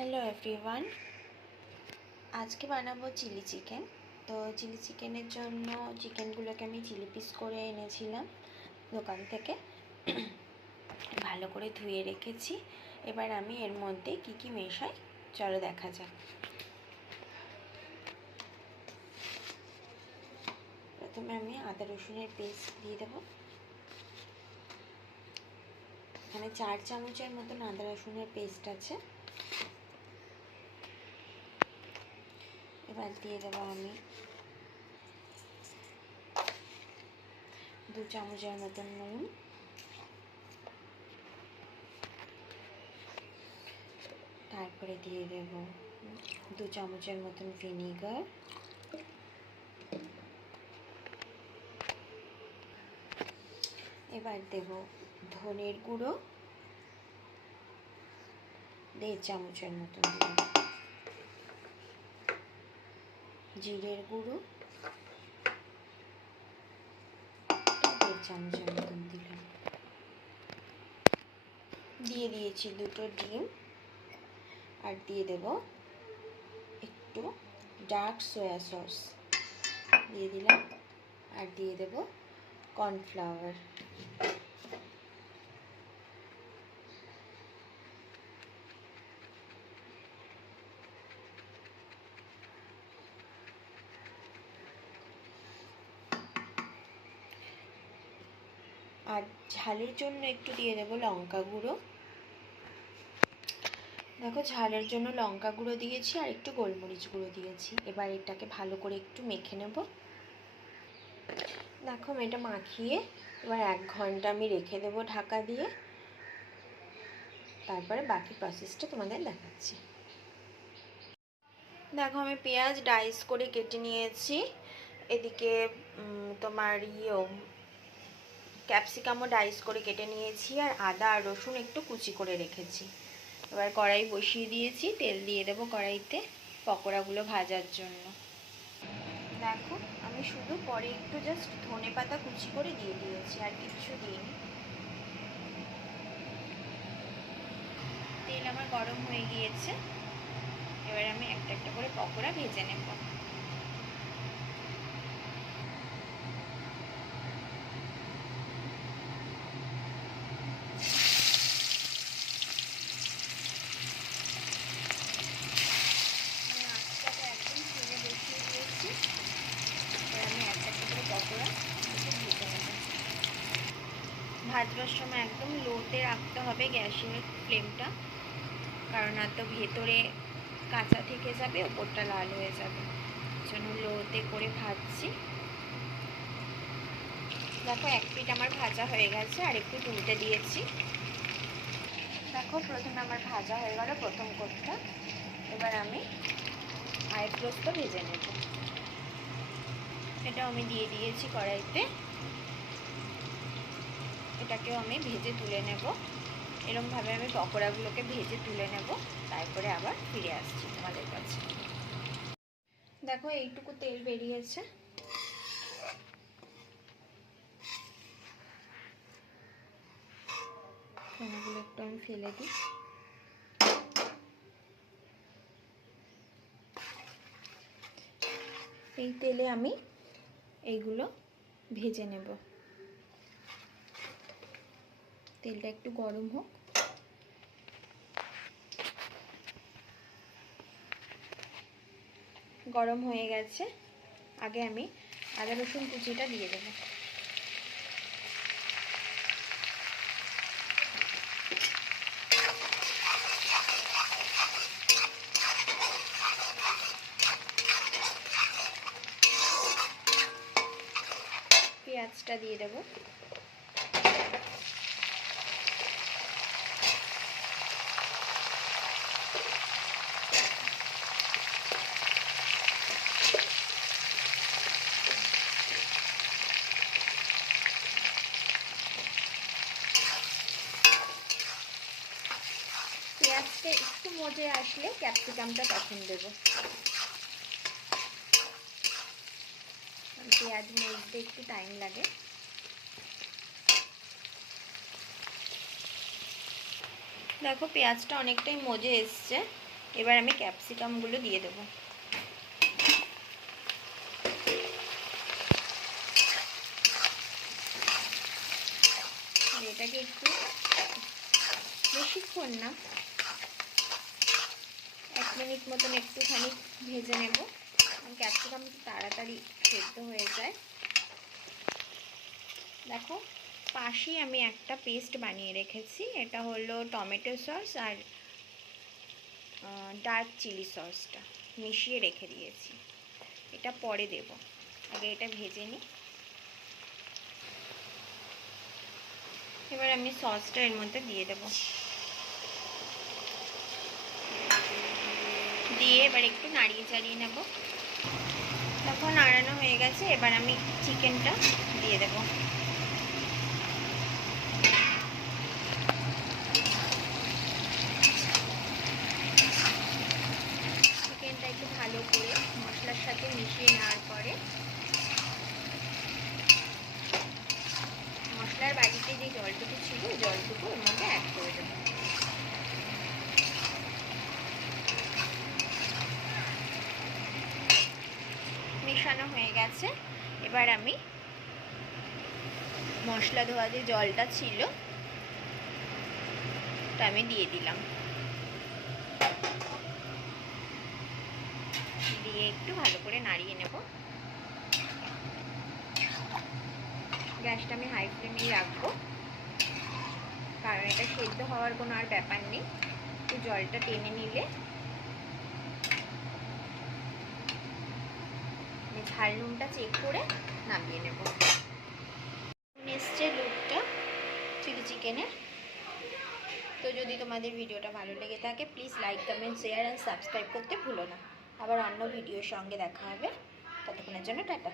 Hello everyone, আজকে বানাবো chilli chicken. তো চিলি চিকেনের জন্য চিকেনগুলোকে আমি চিলি পিস করে এনেছিলাম দোকান থেকে, ভালো করে ধুয়ে রেখেছি। এবার আমি এর মধ্যে কি কি মেশাই চলো দেখা যাক। প্রথমে আমি আদা রসুনের পেস্ট দিয়ে দেবো। এখানে 4 চামচের মতন আদা রসুনের পেস্ট আছে। এবার দিয়ে দেবো আমি 2 চামচের মতন নুন, তারপরে দিয়ে দেব 2 চামচের মতন ভিনিগার, এবার দেব ধনের গুঁড়ো 1.5 চামচের মতন দিলাম, জিরের গুঁড়ো 1.5 চামচের মতন দিলাম, দিয়ে দিয়েছি 2টো ডিম, আর দিয়ে দেব একটু ডার্ক সয়া সস দিয়ে দিলাম, আর দিয়ে দেব কর্নফ্লাওয়ার। আর ঝালের জন্য একটু দিয়ে দেবো লঙ্কা গুঁড়ো। দেখো, ঝালের জন্য লঙ্কা গুঁড়ো দিয়েছি আর একটু গোলমরিচ গুঁড়ো দিয়েছি। এবার এটাকে ভালো করে একটু মেখে নেব। দেখো, আমি এটা মাখিয়ে এবার 1 ঘন্টা আমি রেখে দেবো ঢাকা দিয়ে। তারপরে বাকি প্রসেসটা তোমাদের দেখাচ্ছি। দেখো, আমি পেঁয়াজ ডাইস করে কেটে নিয়েছি। এদিকে তোমার ক্যাপসিকামও ডাইস করে কেটে নিয়েছি, আর আদা আর রসুন একটু কুচি করে রেখেছি। এবার কড়াই বসিয়ে দিয়েছি, তেল দিয়ে দেবো কড়াইতে পকোড়াগুলো ভাজার জন্য। দেখো, আমি শুধু পরে একটু জাস্ট ধনে পাতা কুচি করে দিয়ে দিয়েছি, আর কিচ্ছু দিইনি। তেল আমার গরম হয়ে গিয়েছে। এবার আমি একটা একটা করে পকোড়া ভেজে নেব। আঁচটাকে একদম ফ্লেমে বসিয়ে দিয়েছি। এবার আমি একটা একটা করে পকোড়া ভেজে নেব। ভাজবার সময় একদম লোতে রাখতে হবে গ্যাসের ফ্লেমটা, কারণ আর তো ভেতরে কাঁচা থেকে যাবে, ওপরটা লাল হয়ে যাবে। জন্য লোতে করে ভাজছি। দেখো, 1 পিঠ আমার ভাজা হয়ে গেছে, আর একটু তুলতে দিয়েছি। দেখো, প্রথমে আমার ভাজা হয়ে গেল প্রথম কোটটা। এবার আমি আরেক রোস্ট ভেজে নেব। এটাও আমি দিয়ে দিয়েছি কড়াইতে। এটাকেও আমি ভেজে তুলে নেব। এরকমভাবে আমি পকোড়াগুলোকে ভেজে তুলে নেব, তারপরে আবার ফিরে আসছি তোমাদের কাছে। দেখো, এইটুকু তেল বেরিয়েছে। এগুলো একটু আমি ফেলে দিই। এই তেলে আমি এইগুলো ভেজে নেব। তেলটা একটু গরম হোক। গরম হয়ে গেছে। আগে আমি আদা রসুন কুচিটা দিয়ে দেব। পেঁয়াজটা দিয়ে দেব। পেঁয়াজটা একটু মজে আসলে ক্যাপসিকামটা তখন দেব। পেঁয়াজ মজতে একটু টাইম লাগে। দেখো, পেঁয়াজটা অনেকটাই মজে এসছে। এবার আমি ক্যাপসিকামগুলো দিয়ে দেবো। এটাকে একটু বেশিক্ষণ না, 1 মিনিট মতন একটুখানি ভেজে নেব। ক্যাপসিকাম একটু তাড়াতাড়ি সেদ্ধ হয়ে যায়। দেখো, পাশেই আমি একটা পেস্ট বানিয়ে রেখেছি। এটা হলো টমেটো সস আর ডার্ক চিলি সসটা মিশিয়ে রেখে দিয়েছি। এটা পরে দেব, আগে এটা ভেজে নিই। এবার আমি সসটা এর মধ্যে দিয়ে দেব, দিয়ে এবার একটু নাড়িয়ে চাড়িয়ে নেব। তখন নাড়ানো হয়ে গেছে, এবার আমি চিকেনটা দিয়ে দেব। চিকেনটা একটু ভালো করে মশলার সাথে মিশিয়ে নেওয়ার পরে মশলার বাটিতে যে জলটুকু ছিল জলটুকু ওর মধ্যে অ্যাড করে দেব। মেশানো হয়ে গেছে। এবার আমি মশলা ধোয়া যে জলটা ছিল ওটা আমি দিয়ে দিলাম, দিয়ে একটু ভালো করে নাড়িয়ে নেব। গ্যাসটা আমি হাই ফ্লেমেই রাখবো, কারণ এটা সেদ্ধ হওয়ার কোনো আর ব্যাপার নেই। একটু জলটা টেনে নিলে ঝাল নুনটা চেক করে নামিয়ে নেব। এসছে লুকটা চিলি চিকেনের। তো যদি তোমাদের ভিডিওটা ভালো লেগে থাকে please like, comment, share and subscribe করতে ভুলো না। আবার অন্য ভিডিওর সঙ্গে দেখা হবে, ততক্ষণের জন্য টাটা।